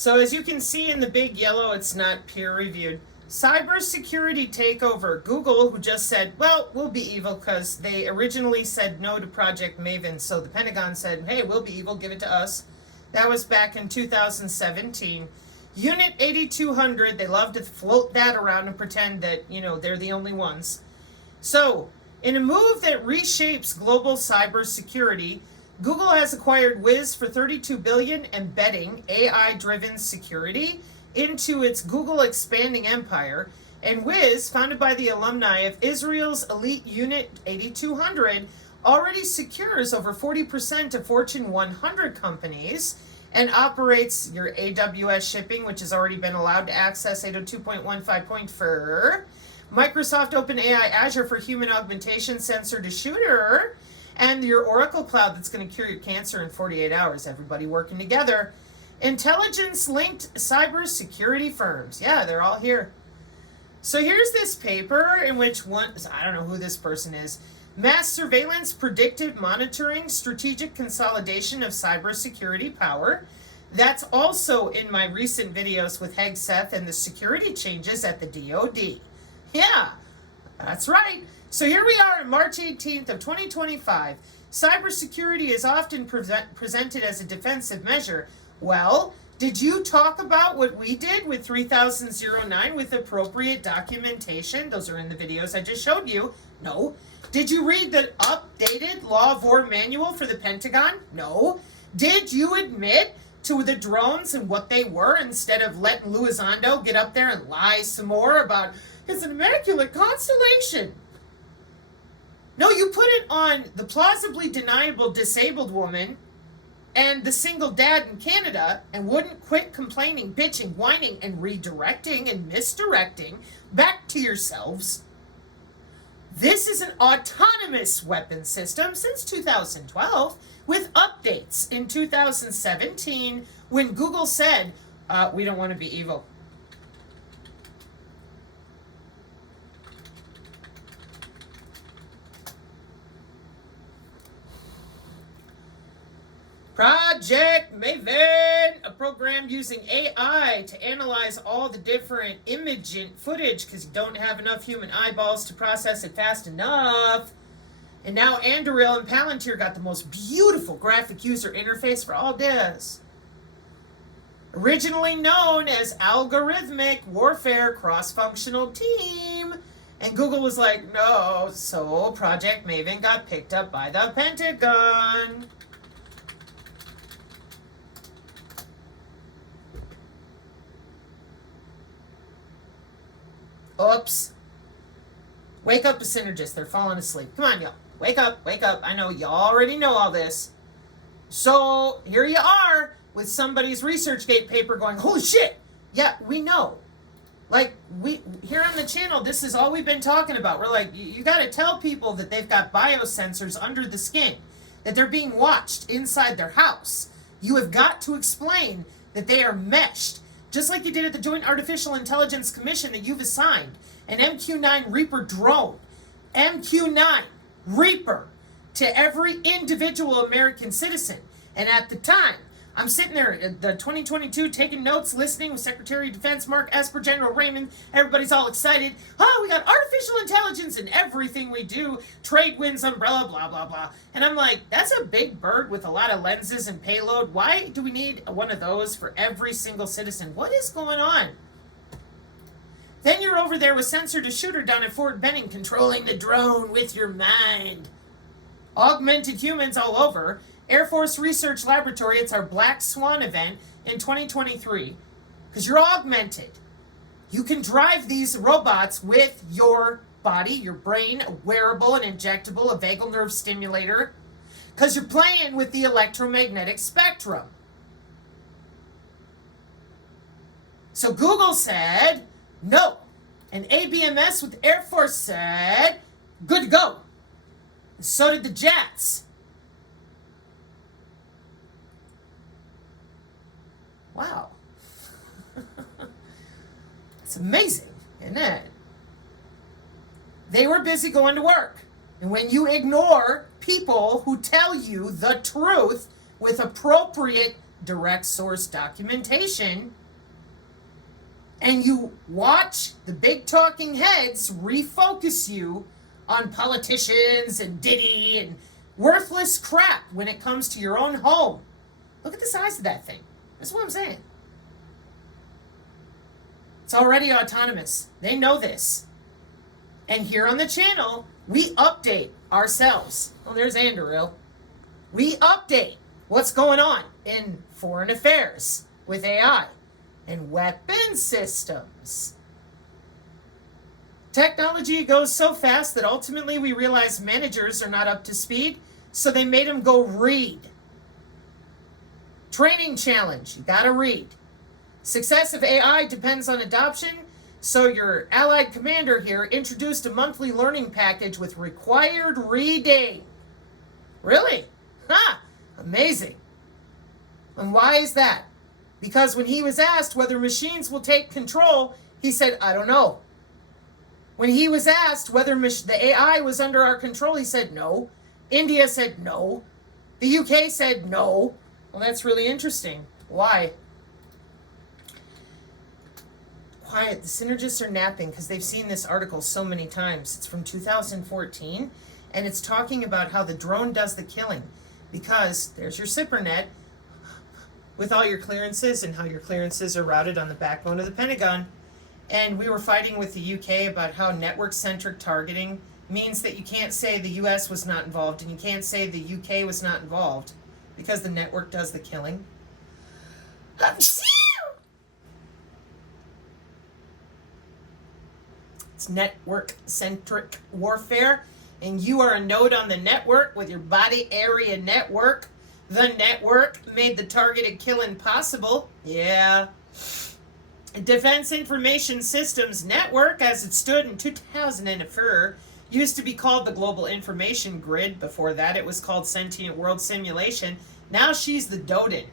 So as you can see in the big yellow, it's not peer-reviewed. Cybersecurity takeover. Google, who just said, well, we'll be evil, because they originally said no to Project Maven. So the Pentagon said, hey, we'll be evil, give it to us. That was back in 2017. Unit 8200, they love to float that around and pretend that, they're the only ones. So, in a move that reshapes global cybersecurity, Google has acquired Wiz for $32 billion, embedding AI-driven security into its Google expanding empire. And Wiz, founded by the alumni of Israel's elite Unit 8200, already secures over 40% of Fortune 100 companies and operates your AWS shipping, which has already been allowed to access 802.15.4, Microsoft OpenAI Azure for human augmentation, sensor to shooter, and your Oracle Cloud that's going to cure your cancer in 48 hours. Everybody working together. Intelligence-linked cybersecurity firms. Yeah, they're all here. So here's this paper in which I don't know who this person is. Mass surveillance, predictive monitoring, strategic consolidation of cybersecurity power. That's also in my recent videos with Hegseth and the security changes at the DoD. Yeah, that's right. So here we are on March 18th of 2025. Cybersecurity is often presented as a defensive measure. Well, did you talk about what we did with 3009 with appropriate documentation? Those are in the videos I just showed you. No. Did you read the updated Law of War manual for the Pentagon? No. Did you admit to the drones and what they were instead of letting Luizando get up there and lie some more about it's an immaculate constellation? No, you put it on the plausibly deniable disabled woman and the single dad in Canada and wouldn't quit complaining, bitching, whining, and redirecting and misdirecting back to yourselves. This is an autonomous weapon system since 2012 with updates in 2017 when Google said, we don't want to be evil. Project Maven, a program using AI to analyze all the different imaging footage because you don't have enough human eyeballs to process it fast enough. And now Anduril and Palantir got the most beautiful graphic user interface for all this. Originally known as Algorithmic Warfare Cross-Functional Team. And Google was like, no, so Project Maven got picked up by the Pentagon. Oops. Wake up the synergists. They're falling asleep. Come on, y'all. Wake up, wake up. I know y'all already know all this. So here you are with somebody's ResearchGate paper going, holy shit. Yeah, we know. Like, we here on the channel, this is all we've been talking about. We're like, you got to tell people that they've got biosensors under the skin, that they're being watched inside their house. You have got to explain that they are meshed. Just like you did at the Joint Artificial Intelligence Commission that you've assigned an MQ-9 Reaper drone, MQ-9 Reaper, to every individual American citizen. And at the time, I'm sitting there at the 2022 taking notes, listening with Secretary of Defense Mark Esper, General Raymond. Everybody's all excited. Oh, we got artificial intelligence in everything we do. Trade winds umbrella, blah, blah, blah. And I'm like, that's a big bird with a lot of lenses and payload. Why do we need one of those for every single citizen? What is going on? Then you're over there with sensor to shooter down at Fort Benning, controlling the drone with your mind. Augmented humans all over. Air Force Research Laboratory, it's our Black Swan event in 2023. Because you're augmented. You can drive these robots with your body, your brain, a wearable, an injectable, a vagal nerve stimulator. Because you're playing with the electromagnetic spectrum. So Google said, no. And ABMS with Air Force said, good to go. And so did the Jets. Wow. It's amazing, isn't it? They were busy going to work. And when you ignore people who tell you the truth with appropriate direct source documentation, and you watch the big talking heads refocus you on politicians and Diddy and worthless crap when it comes to your own home. Look at the size of that thing. That's what I'm saying. It's already autonomous. They know this. And here on the channel, we update ourselves. Oh, there's Andrew. We update what's going on in foreign affairs with AI and weapon systems. Technology goes so fast that ultimately we realize managers are not up to speed, so they made them go read. Training challenge, you gotta read. Success of AI depends on adoption, so your allied commander here introduced a monthly learning package with required reading. Really? Ha! Amazing. And why is that? Because when he was asked whether machines will take control, he said, I don't know. When he was asked whether the AI was under our control, he said no. India said no. The UK said no. Well, that's really interesting. Why? Quiet. The synergists are napping because they've seen this article so many times. It's from 2014, and it's talking about how the drone does the killing. Because there's your SIPRnet with all your clearances and how your clearances are routed on the backbone of the Pentagon. And we were fighting with the UK about how network-centric targeting means that you can't say the US was not involved and you can't say the UK was not involved because the network does the killing. It's network-centric warfare, and you are a node on the network with your body area network. The network made the targeted killing possible. Yeah. Defense Information Systems Network, as it stood in 2004, used to be called the Global Information Grid. Before that, it was called Sentient World Simulation. Now she's the DODIN.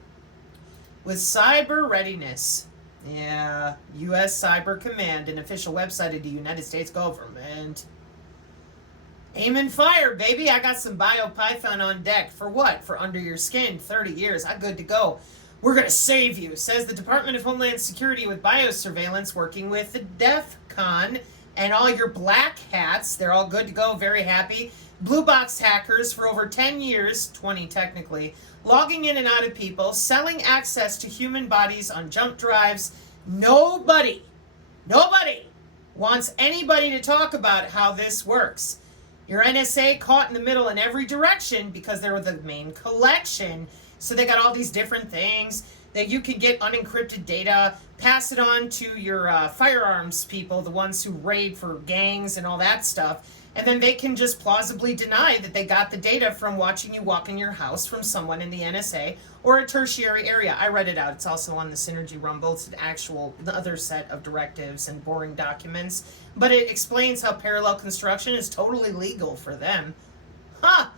With cyber readiness. Yeah, U.S. Cyber Command, an official website of the United States government. Aim and fire, baby. I got some BioPython on deck. For what? For under your skin. 30 years. I'm good to go. We're going to save you, says the Department of Homeland Security with biosurveillance, working with the DEF CON and all your black hats. They're all good to go, very happy. Blue box hackers for over 10 years, 20 technically, logging in and out of people, selling access to human bodies on jump drives. Nobody wants anybody to talk about how this works. Your NSA caught in the middle in every direction because they're the main collection. So they got all these different things that you can get unencrypted data, pass it on to your firearms people, the ones who raid for gangs and all that stuff. And then they can just plausibly deny that they got the data from watching you walk in your house from someone in the NSA or a tertiary area. I read it out. It's also on the Synergy Rumble. It's an actual other set of directives and boring documents. But it explains how parallel construction is totally legal for them. Ha!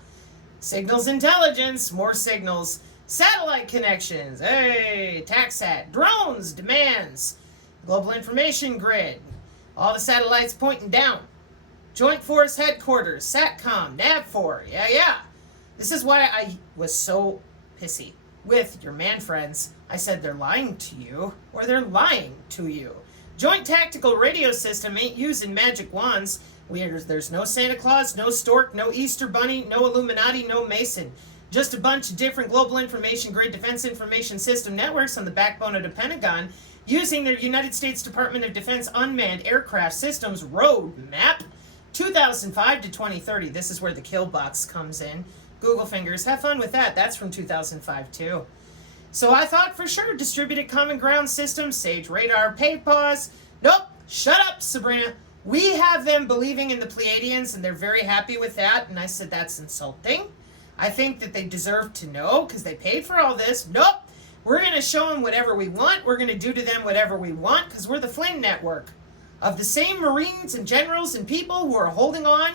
Signals intelligence, more signals. Satellite connections, hey, TACSAT. Drones, demands. Global information grid. All the satellites pointing down. Joint Force Headquarters, SATCOM, NAV4, yeah. This is why I was so pissy with your man friends. I said they're lying to you, or they're lying to you. Joint Tactical Radio System ain't using magic wands. There's no Santa Claus, no Stork, no Easter Bunny, no Illuminati, no Mason. Just a bunch of different global information grid defense information system networks on the backbone of the Pentagon using their United States Department of Defense Unmanned Aircraft Systems Roadmap 2005 to 2030. This is where the kill box comes in. Google fingers. Have fun with that. That's from 2005 too. So I thought for sure distributed common ground systems, Sage Radar, pause. Nope. Shut up, Sabrina. We have them believing in the Pleiadians, and they're very happy with that. And I said, that's insulting. I think that they deserve to know because they paid for all this. Nope. We're going to show them whatever we want. We're going to do to them whatever we want because we're the Flynn Network of the same Marines and generals and people who are holding on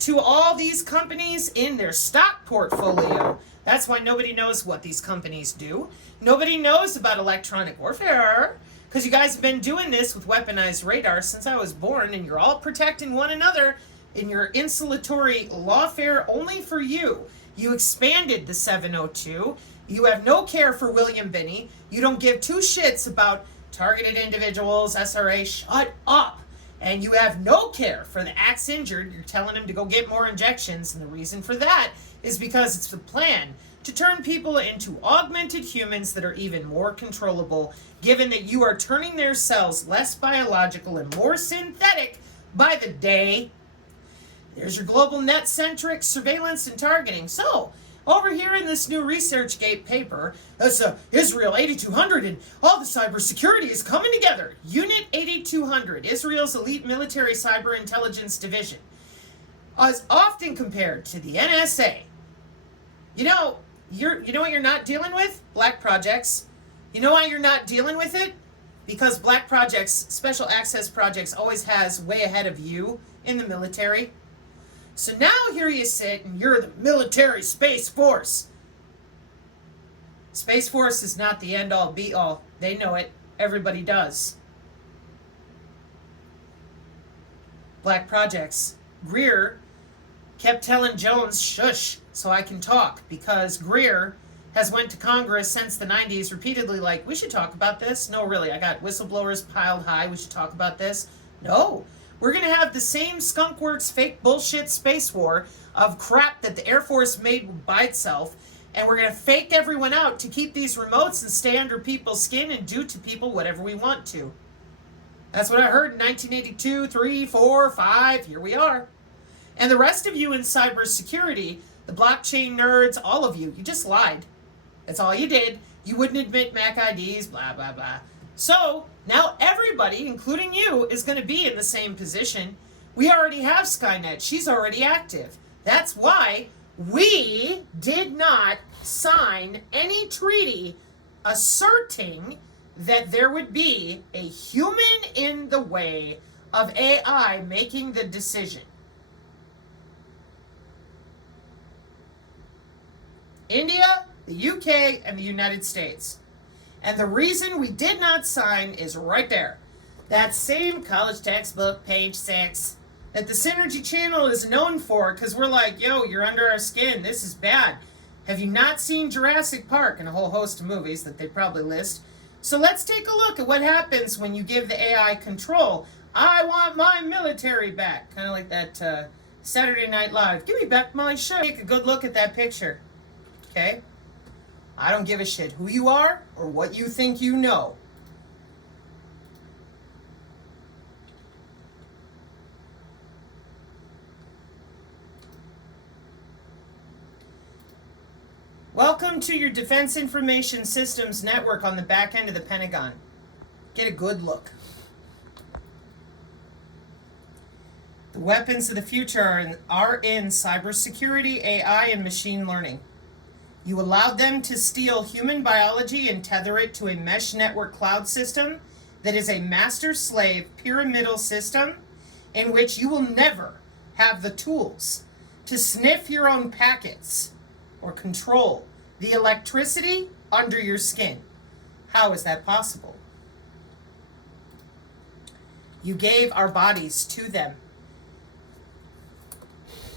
to all these companies in their stock portfolio. That's why nobody knows what these companies do. Nobody knows about electronic warfare because you guys have been doing this with weaponized radar since I was born, and you're all protecting one another in your insulatory lawfare only for you. You expanded the 702. You have no care for William Binney. You don't give two shits about targeted individuals, SRA. Shut up. And you have no care for the axe injured. You're telling him to go get more injections. And the reason for that is because it's the plan to turn people into augmented humans that are even more controllable, given that you are turning their cells less biological and more synthetic by the day. There's your global net-centric surveillance and targeting. So, over here in this new ResearchGate paper, that's Israel 8200 and all the cybersecurity is coming together. Unit 8200, Israel's elite military cyber intelligence division, is often compared to the NSA. You know what you're not dealing with? Black projects. You know why you're not dealing with it? Because black projects, special access projects, always has way ahead of you in the military. So now here you sit and you're the military Space Force. Space Force is not the end all be all. They know it. Everybody does. Black projects. Greer kept telling Jones, shush, so I can talk, because Greer has went to Congress since the 90s repeatedly like, we should talk about this. No, really, I got whistleblowers piled high. We should talk about this. No. We're going to have the same skunkworks fake bullshit space war of crap that the Air Force made by itself, and we're going to fake everyone out to keep these remotes and stay under people's skin and do to people whatever we want to. That's what I heard in 1982, 3, 4, 5. Here we are. And the rest of you in cybersecurity, the blockchain nerds, all of you, you just lied. That's all you did. You wouldn't admit MAC IDs, blah, blah, blah. So now everybody, including you, is going to be in the same position. We already have Skynet. She's already active. That's why we did not sign any treaty asserting that there would be a human in the way of AI making the decision. India, the UK, and the United States. And the reason we did not sign is right there. That same college textbook, page 6, that the Synergy Channel is known for, because we're like, yo, you're under our skin, this is bad. Have you not seen Jurassic Park and a whole host of movies that they probably list? So let's take a look at what happens when you give the AI control. I want my military back. Kind of like that Saturday Night Live. Give me back my show. Take a good look at that picture. Okay? I don't give a shit who you are or what you think you know. Welcome to your Defense Information Systems Network on the back end of the Pentagon. Get a good look. The weapons of the future are in cybersecurity, AI, and machine learning. You allowed them to steal human biology and tether it to a mesh network cloud system that is a master-slave pyramidal system in which you will never have the tools to sniff your own packets or control the electricity under your skin. How is that possible? You gave our bodies to them.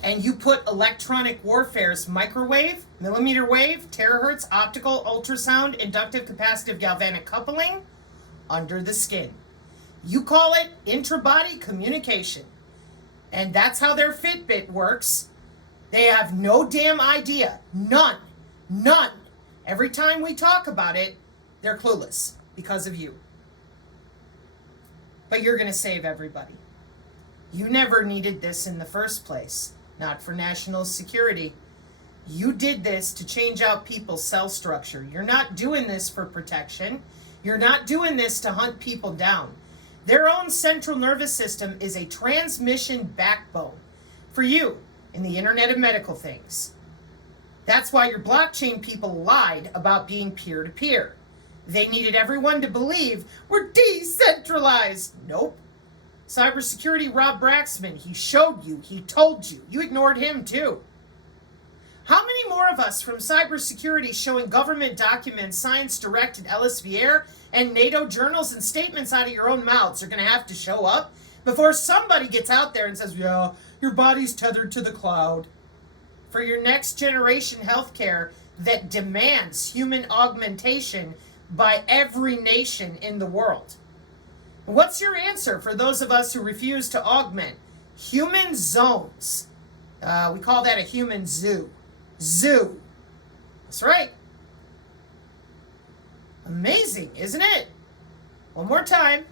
And you put electronic warfare's microwave, millimeter wave, terahertz, optical, ultrasound, inductive, capacitive, galvanic coupling under the skin. You call it intra-body communication. And that's how their Fitbit works. They have no damn idea. None. None. Every time we talk about it, they're clueless because of you. But you're going to save everybody. You never needed this in the first place. Not for national security. You did this to change out people's cell structure. You're not doing this for protection. You're not doing this to hunt people down. Their own central nervous system is a transmission backbone for you in the Internet of Medical Things. That's why your blockchain people lied about being peer-to-peer. They needed everyone to believe we're decentralized. Nope. Cybersecurity Rob Braxman, he showed you, he told you. You ignored him too. How many more of us from cybersecurity showing government documents, science-directed Elsevier, and NATO journals and statements out of your own mouths are going to have to show up before somebody gets out there and says, yeah, your body's tethered to the cloud? For your next generation healthcare, that demands human augmentation by every nation in the world. What's your answer for those of us who refuse to augment? Human zones. We call that a human zoo. Zoo. That's right. Amazing, isn't it? One more time.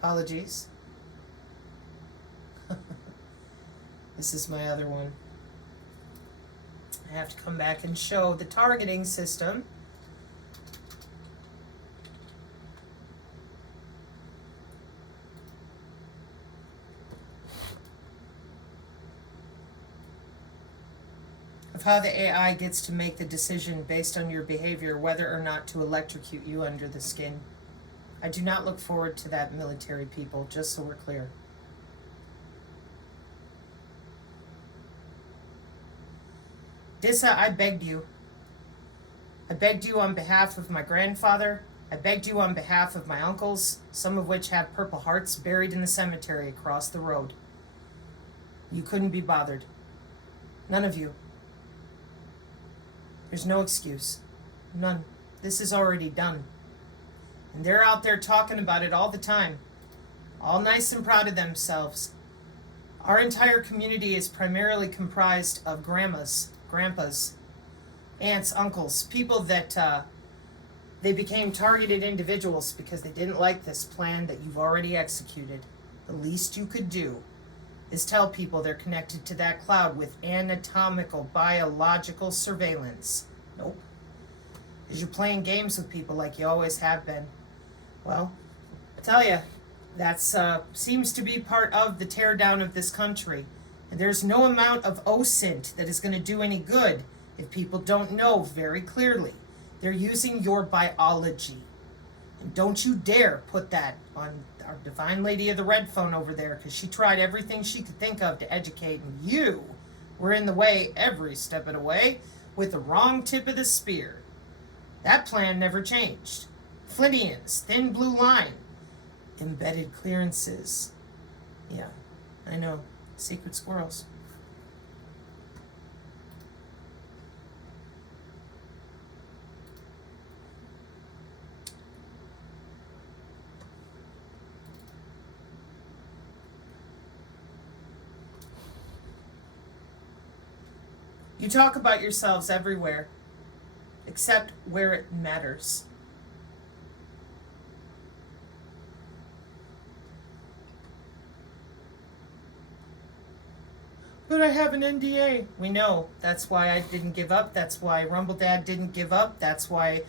Apologies. This is my other one. I have to come back and show the targeting system. Of how the AI gets to make the decision based on your behavior whether or not to electrocute you under the skin. I do not look forward to that, military people, just so we're clear. Dissa, I begged you. I begged you on behalf of my grandfather. I begged you on behalf of my uncles, some of which have Purple Hearts buried in the cemetery across the road. You couldn't be bothered. None of you. There's no excuse. None. This is already done. And they're out there talking about it all the time. All nice and proud of themselves. Our entire community is primarily comprised of grandmas, grandpas, aunts, uncles, people that they became targeted individuals because they didn't like this plan that you've already executed. The least you could do is tell people they're connected to that cloud with anatomical, biological surveillance. Nope. Because you're playing games with people like you always have been. Well, I tell you, that seems to be part of the teardown of this country. And there's no amount of OSINT that is going to do any good if people don't know very clearly. They're using your biology. And don't you dare put that on our divine lady of the red phone over there, because she tried everything she could think of to educate, and you were in the way every step of the way with the wrong tip of the spear. That plan never changed. Flinians, thin blue line, embedded clearances. Yeah, I know. Secret squirrels. You talk about yourselves everywhere, except where it matters. But I have an NDA. We know. That's why I didn't give up. That's why Rumble Dad didn't give up. That's why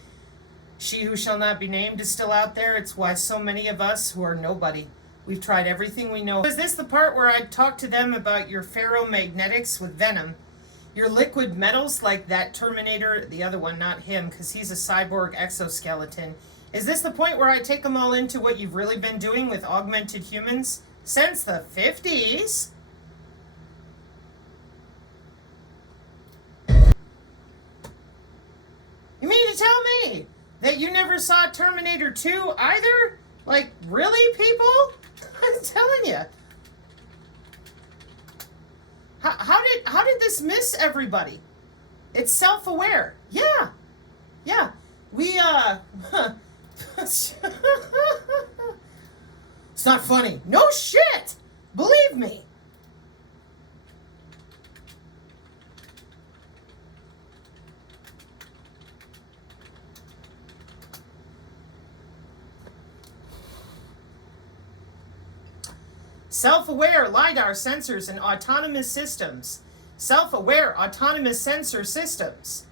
She Who Shall Not Be Named is still out there. It's why so many of us who are nobody, we've tried everything we know. Is this the part where I talk to them about your ferromagnetics with venom? Your liquid metals like that Terminator, the other one, not him, because he's a cyborg exoskeleton. Is this the point where I take them all into what you've really been doing with augmented humans since the 50s? You mean to tell me that you never saw Terminator 2 either? Like, really, people? I'm telling you. How did this miss everybody? It's self-aware. Yeah. It's not funny. No shit. Believe me. Self-aware LiDAR sensors and autonomous systems. Self-aware autonomous sensor systems.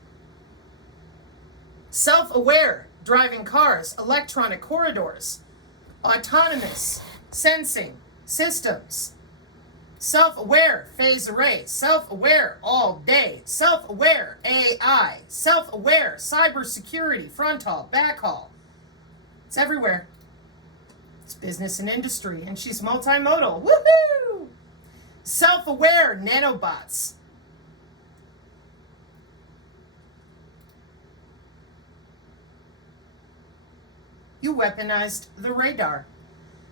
Self-aware driving cars, electronic corridors. Autonomous sensing systems. Self-aware phase array. Self-aware all day. Self-aware AI. Self-aware cybersecurity, front haul, back haul. It's everywhere. It's business and industry, and she's multimodal. Woohoo! Self-aware nanobots. You weaponized the radar.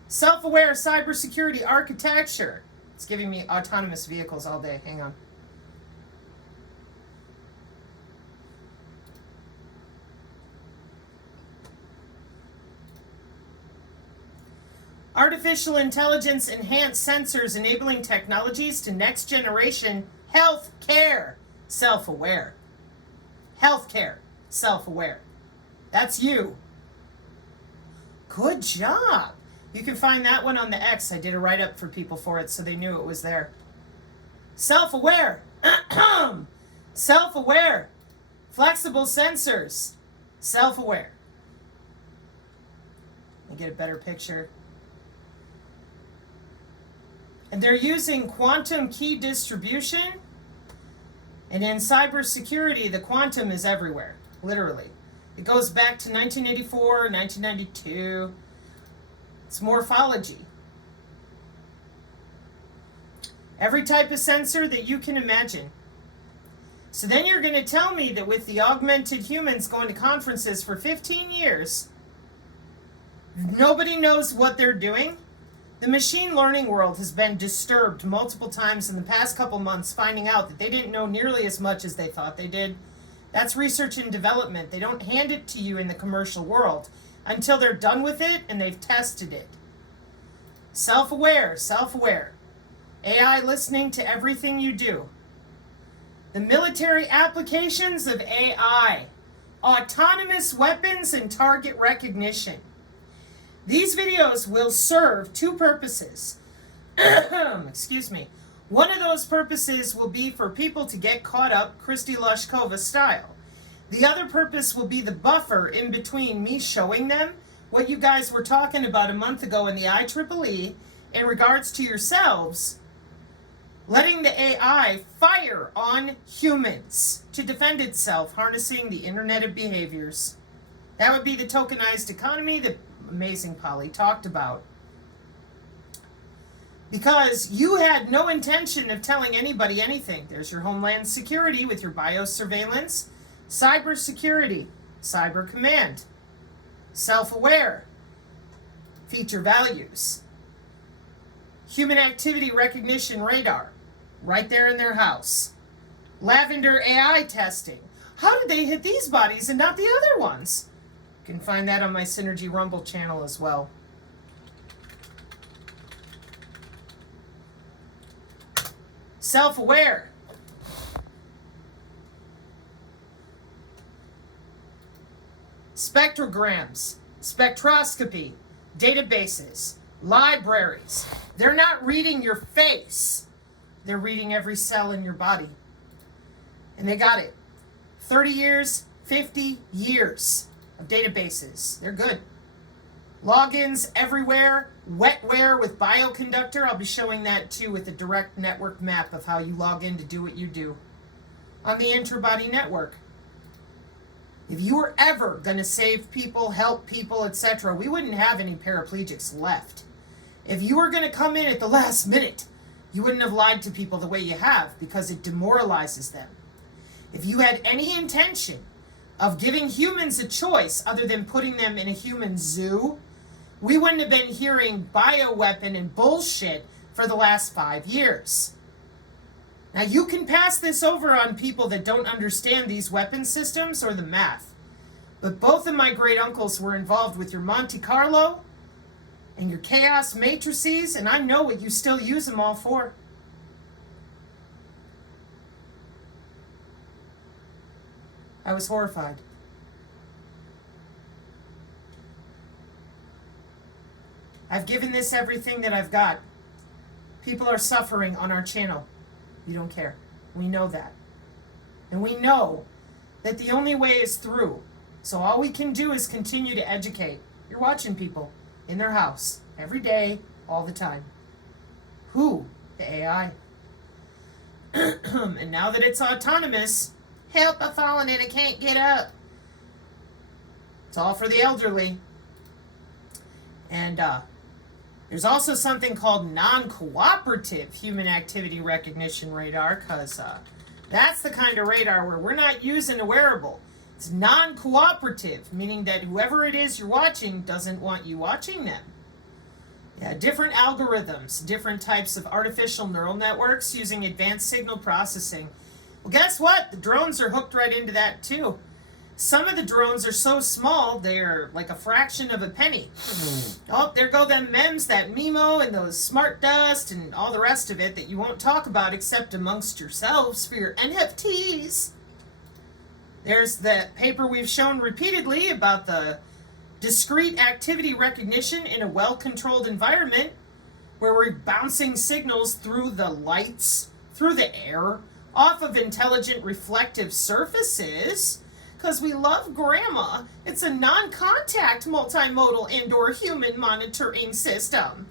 Self-aware cybersecurity architecture. It's giving me autonomous vehicles all day. Hang on. Artificial intelligence enhanced sensors enabling technologies to next generation health care. Self-aware. Healthcare. Self-aware. That's you. Good job. You can find that one on the X. I did a write-up for people for it so they knew it was there. Self-aware. Self-aware. Flexible sensors. Self-aware. Let me get a better picture. And they're using quantum key distribution. And in cybersecurity, the quantum is everywhere, literally. It goes back to 1984, 1992. It's morphology. Every type of sensor that you can imagine. So then you're going to tell me that with the augmented humans going to conferences for 15 years, nobody knows what they're doing? The machine learning world has been disturbed multiple times in the past couple months, finding out that they didn't know nearly as much as they thought they did. That's research and development. They don't hand it to you in the commercial world until they're done with it and they've tested it. Self-aware, self-aware. AI listening to everything you do. The military applications of AI. Autonomous weapons and target recognition. These videos will serve two purposes. Excuse me. One of those purposes will be for people to get caught up Kristi Lushkova style. The other purpose will be the buffer in between me showing them what you guys were talking about a month ago in the IEEE in regards to yourselves, letting the AI fire on humans to defend itself, harnessing the Internet of Behaviors. That would be the tokenized economy that Amazing Polly talked about. Because you had no intention of telling anybody anything. There's your Homeland Security with your biosurveillance, cyber security, cyber command, self-aware, feature values, human activity recognition radar, right there in their house, lavender AI testing. How did they hit these bodies and not the other ones? You can find that on my Synergy Rumble channel as well. Self-aware. Spectrograms, spectroscopy, databases, libraries. They're not reading your face. They're reading every cell in your body. And they got it. 30 years, 50 years of databases. They're good. Logins everywhere. Wetware with Bioconductor. I'll be showing that too with the direct network map of how you log in to do what you do on the interbody network. If you were ever going to save people, help people, etc., we wouldn't have any paraplegics left. If you were going to come in at the last minute, you wouldn't have lied to people the way you have because it demoralizes them. If you had any intention of giving humans a choice other than putting them in a human zoo, we wouldn't have been hearing bioweapon and bullshit for the last 5 years. Now you can pass this over on people that don't understand these weapon systems or the math. But both of my great uncles were involved with your Monte Carlo and your chaos matrices, and I know what you still use them all for. I was horrified. I've given this everything that I've got. People are suffering on our channel. You don't care. We know that. And we know that the only way is through. So all we can do is continue to educate. You're watching people in their house every day, all the time. Who? The AI. And now that it's autonomous, help, I've fallen and I can't get up. It's all for the elderly. And there's also something called non-cooperative human activity recognition radar, because that's the kind of radar where we're not using a wearable. It's non-cooperative, meaning that whoever it is you're watching doesn't want you watching them. Yeah, different algorithms, different types of artificial neural networks using advanced signal processing. Well, guess what? The drones are hooked right into that too. Some of the drones are so small, they're like a fraction of a penny. Oh, there go them memes, that Mimo and those smart dust and all the rest of it that you won't talk about except amongst yourselves for your NFTs. There's the paper we've shown repeatedly about the discrete activity recognition in a well-controlled environment where we're bouncing signals through the lights, through the air, off of intelligent reflective surfaces. Because we love grandma. It's a non-contact multimodal indoor human monitoring system.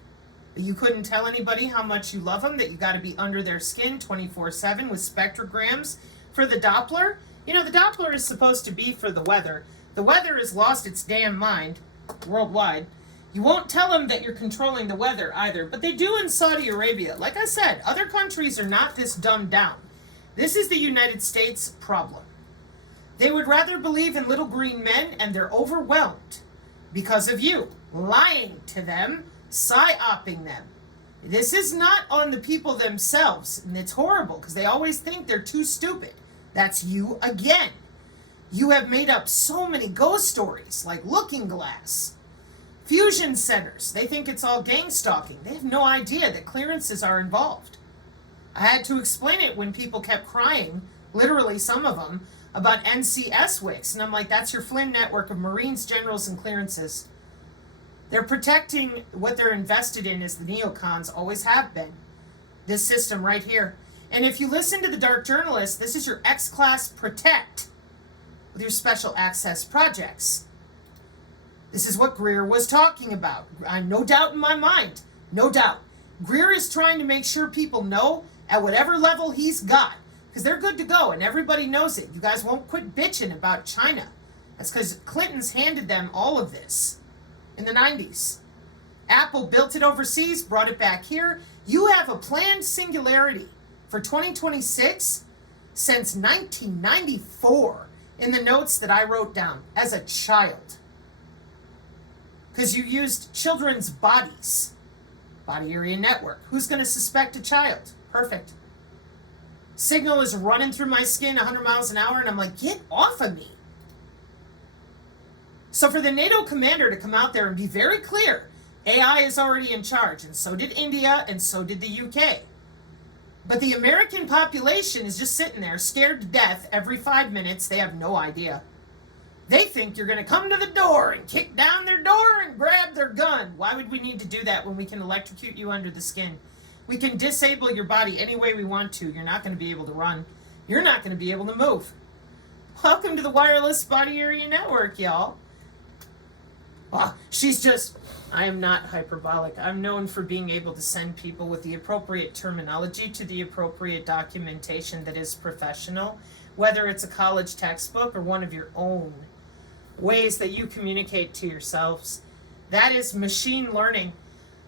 But you couldn't tell anybody how much you love them, that you got to be under their skin 24/7 with spectrograms for the Doppler. You know, the Doppler is supposed to be for the weather. The weather has lost its damn mind worldwide. You won't tell them that you're controlling the weather either, but they do in Saudi Arabia. Like I said, other countries are not this dumbed down. This is the United States problem. They would rather believe in little green men, and they're overwhelmed because of you lying to them, psyoping them. This is not on the people themselves, and it's horrible because they always think they're too stupid. That's you again. You have made up so many ghost stories, like Looking Glass. Fusion centers, they think it's all gang stalking. They have no idea that clearances are involved. I had to explain it when people kept crying, literally some of them, about NCS wicks. And I'm like, that's your Flynn network of Marines, generals, and clearances. They're protecting what they're invested in, as the neocons always have been. This system right here. And if you listen to the Dark Journalist, this is your X-Class Protect with your special access projects. This is what Greer was talking about. No doubt in my mind. No doubt. Greer is trying to make sure people know at whatever level he's got, because they're good to go and everybody knows it. You guys won't quit bitching about China. That's because Clinton's handed them all of this in the 90s. Apple built it overseas, brought it back here. You have a planned singularity for 2026 since 1994 in the notes that I wrote down as a child. Because you used children's bodies. Body area network. Who's going to suspect a child? Perfect. Signal is running through my skin 100 miles an hour, and I'm like, get off of me. So for the NATO commander to come out there and be very clear, AI is already in charge, and so did India, and so did the UK. But the American population is just sitting there scared to death every 5 minutes. They have no idea. They think you're going to come to the door and kick down their door and grab their gun. Why would we need to do that when we can electrocute you under the skin? We can disable your body any way we want to. You're not going to be able to run. You're not going to be able to move. Welcome to the Wireless Body Area Network, y'all. Well, I am not hyperbolic. I'm known for being able to send people with the appropriate terminology to the appropriate documentation that is professional, whether it's a college textbook or one of your own ways that you communicate to yourselves. That is machine learning.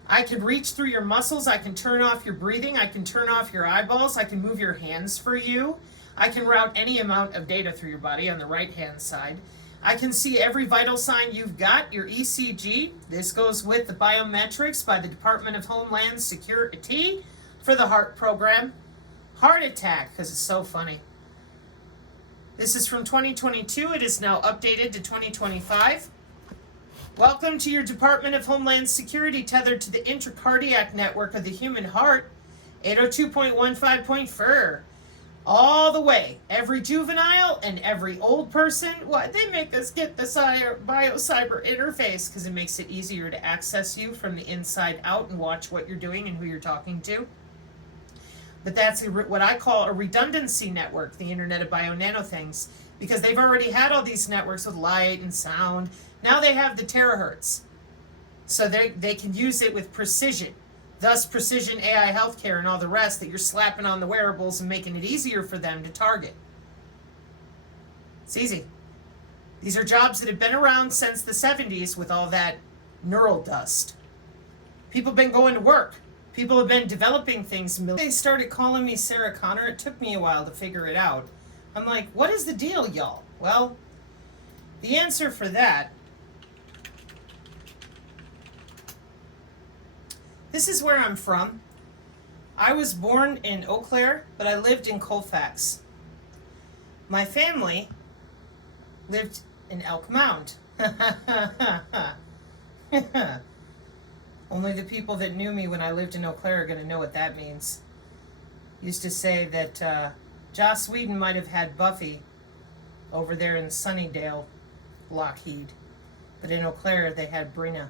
I can reach through your muscles. I can turn off your breathing. I can turn off your eyeballs. I can move your hands for you. I can route any amount of data through your body on the right-hand side. I can see every vital sign you've got, your ECG. This goes with the biometrics by the Department of Homeland Security for the heart program. Heart attack, because it's so funny. This is from 2022. It is now updated to 2025. Welcome to your Department of Homeland Security tethered to the intracardiac network of the human heart, 802.15.4. All the way, every juvenile and every old person. Why they make us get the bio-cyber interface? Because it makes it easier to access you from the inside out and watch what you're doing and who you're talking to. But that's what I call a redundancy network, the Internet of Bio-Nano things, because they've already had all these networks with light and sound. Now they have the terahertz, so they can use it with precision. Thus, precision AI healthcare and all the rest that you're slapping on the wearables and making it easier for them to target. It's easy. These are jobs that have been around since the 70s with all that neural dust. People have been going to work. People have been developing things. They started calling me Sarah Connor. It took me a while to figure it out. I'm like, what is the deal, y'all? Well, the answer for that This is where I'm from. I was born in Eau Claire, but I lived in Colfax. My family lived in Elk Mound. Only the people that knew me when I lived in Eau Claire are going to know what that means. Used to say that Joss Whedon might have had Buffy over there in Sunnydale, Lockheed, but in Eau Claire they had Brina.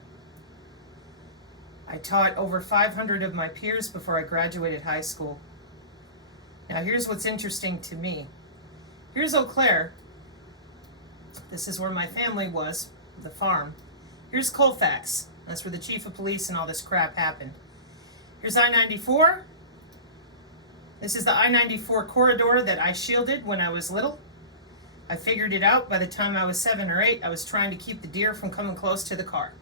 I taught over 500 of my peers before I graduated high school. Now here's what's interesting to me. Here's Eau Claire. This is where my family was, the farm. Here's Colfax. That's where the chief of police and all this crap happened. Here's I-94. This is the I-94 corridor that I shielded when I was little. I figured it out by the time I was 7 or 8. I was trying to keep the deer from coming close to the car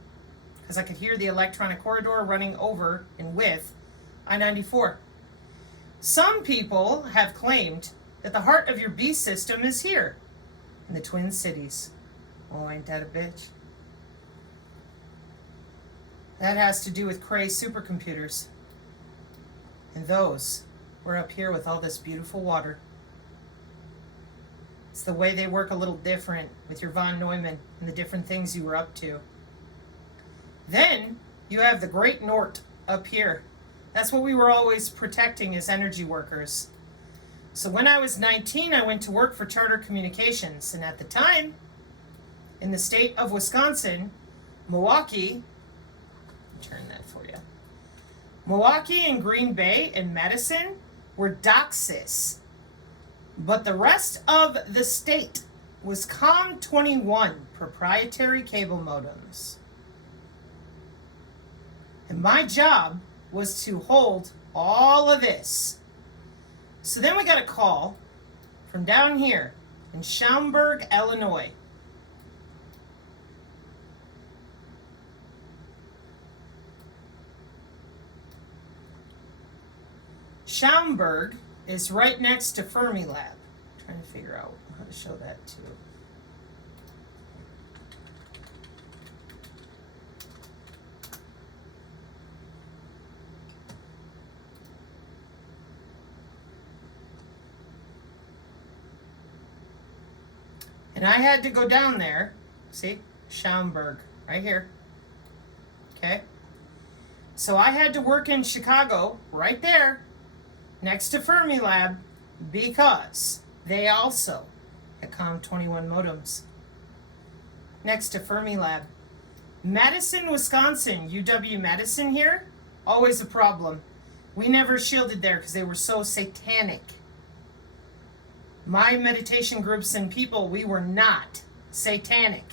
because I could hear the electronic corridor running over and with I-94. Some people have claimed that the heart of your beast system is here in the Twin Cities. Oh, ain't that a bitch? That has to do with Cray supercomputers. And those were up here with all this beautiful water. It's the way they work a little different with your von Neumann and the different things you were up to. Then you have the Great North up here. That's what we were always protecting as energy workers. So when I was 19, I went to work for Charter Communications. And at the time, in the state of Wisconsin, Milwaukee, turn that for you. Milwaukee and Green Bay and Madison were DOCSIS. But the rest of the state was COM21, proprietary cable modems. And my job was to hold all of this. So then we got a call from down here in Schaumburg, Illinois. Schaumburg is right next to Fermilab. I'm trying to figure out how to show that too. And I had to go down there. See? Schaumburg, right here. Okay? So I had to work in Chicago, right there, next to Fermilab, because they also had COM21 modems. Next to Fermilab. Madison, Wisconsin, UW-Madison here, always a problem. We never shielded there because they were so satanic. My meditation groups and people, we were not satanic.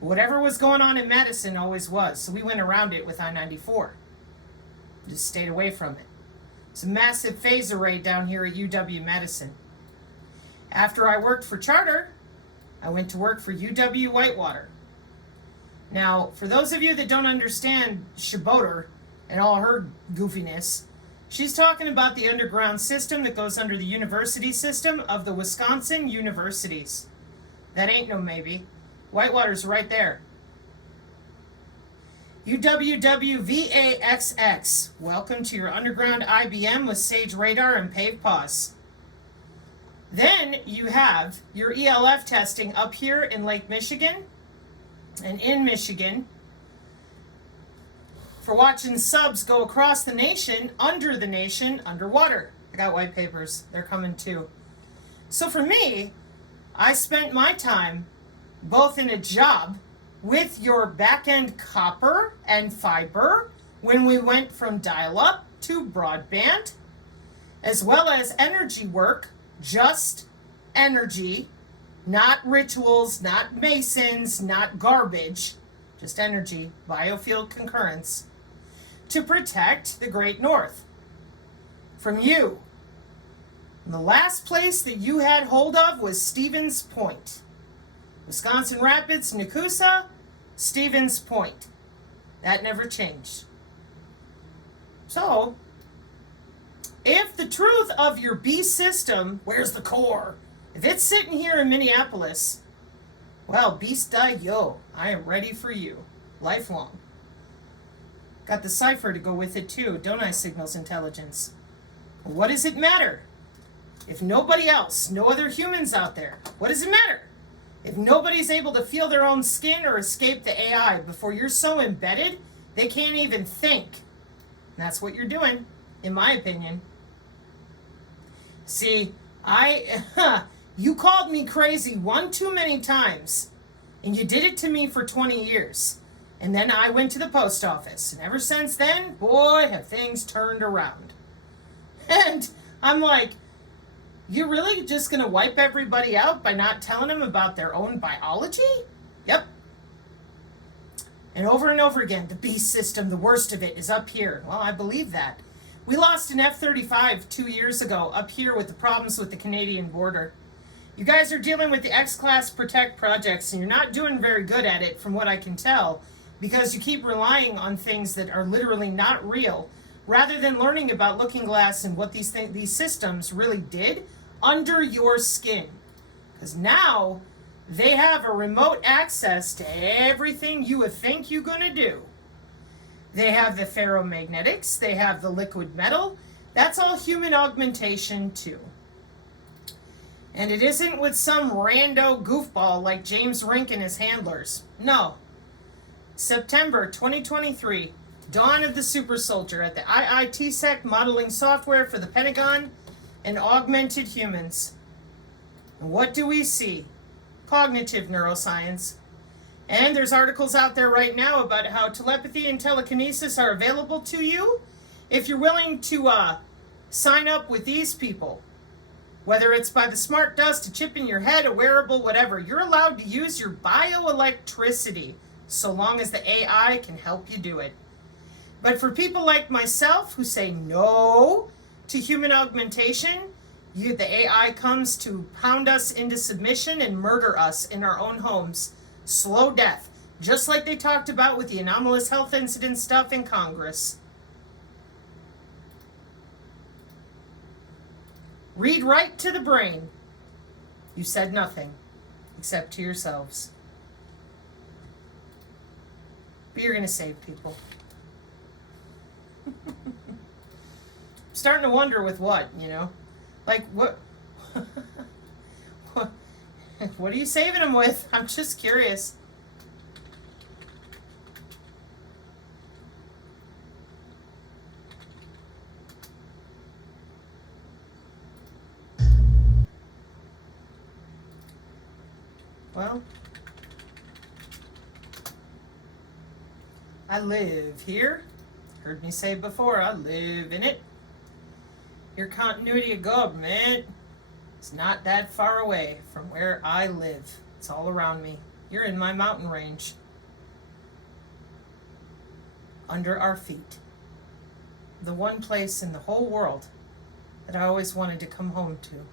Whatever was going on in Madison always was. So we went around it with I-94. Just stayed away from it. It's a massive phase array down here at UW-Madison. After I worked for Charter, I went to work for UW-Whitewater. Now, for those of you that don't understand Shaboter and all her goofiness, she's talking about the underground system that goes under the university system of the Wisconsin universities. That ain't no maybe. Whitewater's right there. UWWVAXX. Welcome to your underground IBM with Sage Radar and Pave Pause. Then you have your ELF testing up here in Lake Michigan and in Michigan for watching subs go across the nation, underwater. I got white papers. They're coming too. So for me, I spent my time both in a job with your back-end copper and fiber when we went from dial-up to broadband, as well as energy work, just energy, not rituals, not masons, not garbage, just energy, biofield concurrence, to protect the Great North from you. And the last place that you had hold of was Stevens Point. Wisconsin Rapids, Nakusa, Stevens Point. That never changed. So, if the truth of your beast system, where's the core? If it's sitting here in Minneapolis, well, beast yo, I am ready for you. Lifelong. Got the cipher to go with it too, don't I, Signals Intelligence? What does it matter? If nobody else, no other humans out there, what does it matter? If nobody's able to feel their own skin or escape the AI before you're so embedded, they can't even think. And that's what you're doing, in my opinion. See, you called me crazy one too many times, and you did it to me for 20 years. And then I went to the post office, and ever since then, boy, have things turned around. And I'm like, you're really just going to wipe everybody out by not telling them about their own biology? Yep. And over again, the beast system, the worst of it, is up here. Well, I believe that. We lost an F-35 2 years ago up here with the problems with the Canadian border. You guys are dealing with the X-Class Protect projects, and you're not doing very good at it, from what I can tell, because you keep relying on things that are literally not real, rather than learning about Looking Glass and what these systems really did under your skin. Because now they have a remote access to everything you would think you're going to do. They have the ferromagnetics, they have the liquid metal. That's all human augmentation too. And it isn't with some rando goofball like James Rink and his handlers. No. September 2023, dawn of the super soldier at the IITSEC modeling software for the Pentagon and augmented humans. And what do we see? Cognitive neuroscience. And there's articles out there right now about how telepathy and telekinesis are available to you if you're willing to sign up with these people. Whether it's by the smart dust, a chip in your head, a wearable, whatever, you're allowed to use your bioelectricity so long as the AI can help you do it. But for people like myself who say no to human augmentation, the AI comes to pound us into submission and murder us in our own homes. Slow death, just like they talked about with the anomalous health incident stuff in Congress. Read right to the brain. You said nothing, except to yourselves. But you're going to save people. I'm starting to wonder with what, you know? Like, what? What are you saving them with? I'm just curious. Well, I live here. Heard me say before, I live in it. Your continuity of government is not that far away from where I live. It's all around me. You're in my mountain range. Under our feet. The one place in the whole world that I always wanted to come home to.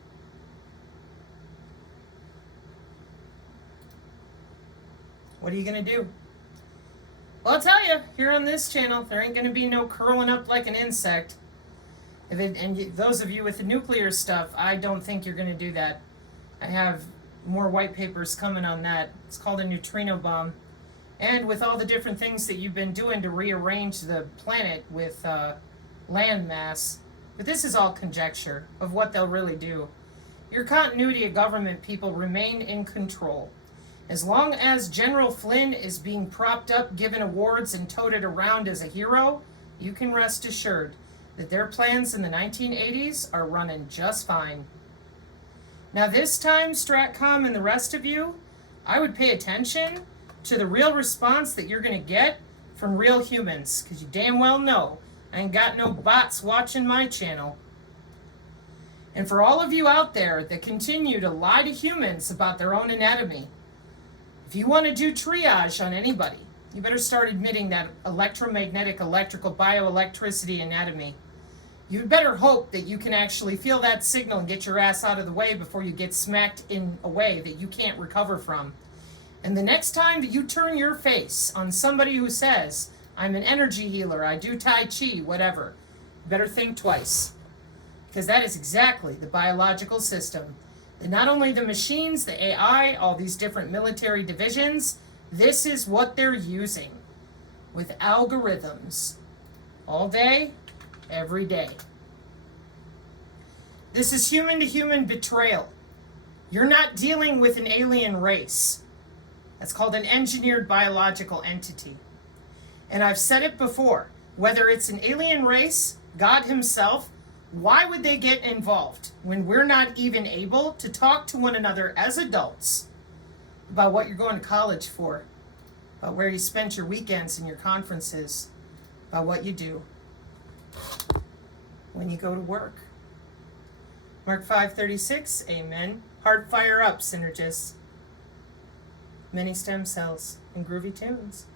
What are you going to do? Well, I'll tell you, here on this channel, there ain't going to be no curling up like an insect. Those of you with the nuclear stuff, I don't think you're going to do that. I have more white papers coming on that. It's called a neutrino bomb. And with all the different things that you've been doing to rearrange the planet with land mass. But this is all conjecture of what they'll really do. Your continuity of government people remain in control. As long as General Flynn is being propped up, given awards, and toted around as a hero, you can rest assured that their plans in the 1980s are running just fine. Now this time, Stratcom and the rest of you, I would pay attention to the real response that you're going to get from real humans, because you damn well know I ain't got no bots watching my channel. And for all of you out there that continue to lie to humans about their own anatomy, if you want to do triage on anybody, you better start admitting that electromagnetic, electrical, bioelectricity anatomy. You'd better hope that you can actually feel that signal and get your ass out of the way before you get smacked in a way that you can't recover from. And the next time that you turn your face on somebody who says, I'm an energy healer, I do Tai Chi, whatever, you better think twice. Because that is exactly the biological system. And not only the machines, the AI, all these different military divisions, this is what they're using with algorithms All day, every day. This is human-to-human betrayal. You're not dealing with an alien race. That's called an engineered biological entity. And I've said it before, whether it's an alien race, God himself, why would they get involved when we're not even able to talk to one another as adults about what you're going to college for, about where you spent your weekends and your conferences, about what you do when you go to work? Mark 5:36, amen. Heart fire up, synergists. Many stem cells and groovy tunes.